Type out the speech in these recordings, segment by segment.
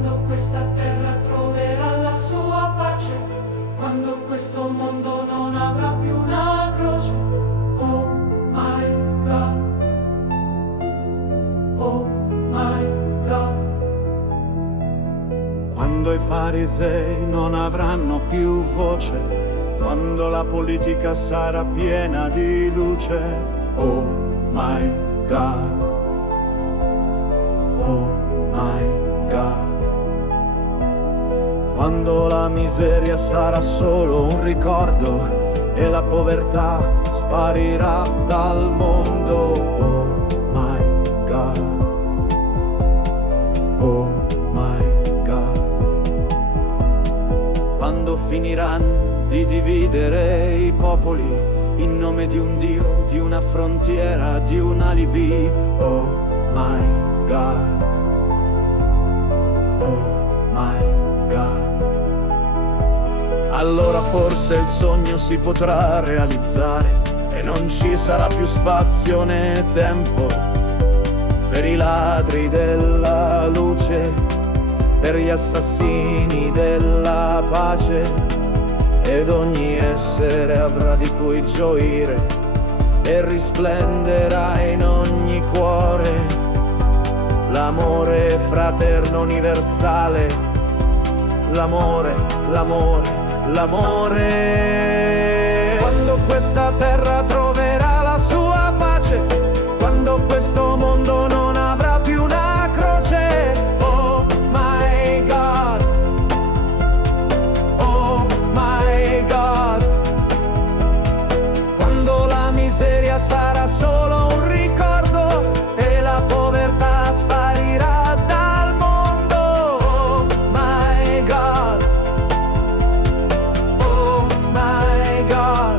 quando questa terra troverà la sua pace, quando questo mondo non avrà più una croce. Oh my God, oh my God. Quando i farisei non avranno più voce, quando la politica sarà piena di luce. Oh my God, oh my God. Quando la miseria sarà solo un ricordo e la povertà sparirà dal mondo. Oh my God, oh my God. Quando finiranno di dividere i popoli in nome di un Dio, di una frontiera, di un alibi. Oh my God, oh my God. Allora forse il sogno si potrà realizzare e non ci sarà più spazio né tempo per i ladri della luce, per gli assassini della pace. Ed ogni essere avrà di cui gioire e risplenderà in ogni cuore l'amore fraterno universale. L'amore, l'amore, l'amore. Quando questa terra troverà la sua pace, quando questo mondo non avrà più una croce. Oh my God, oh my God. Quando la miseria sarà solo un ricordo e la povertà sparirà dal mondo. Oh my God, oh my God.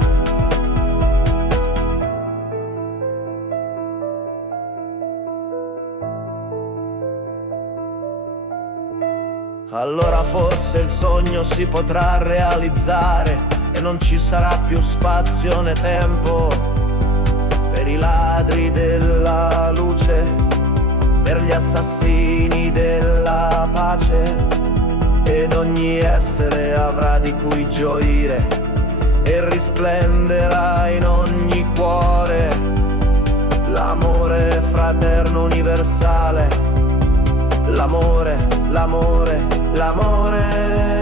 Allora forse il sogno si potrà realizzare e non ci sarà più spazio né tempo per i ladri della luce, per gli assassini della pace. Ed ogni essere avrà di cui gioire e risplenderà in ogni cuore l'amore fraterno universale. L'amore, l'amore, l'amore.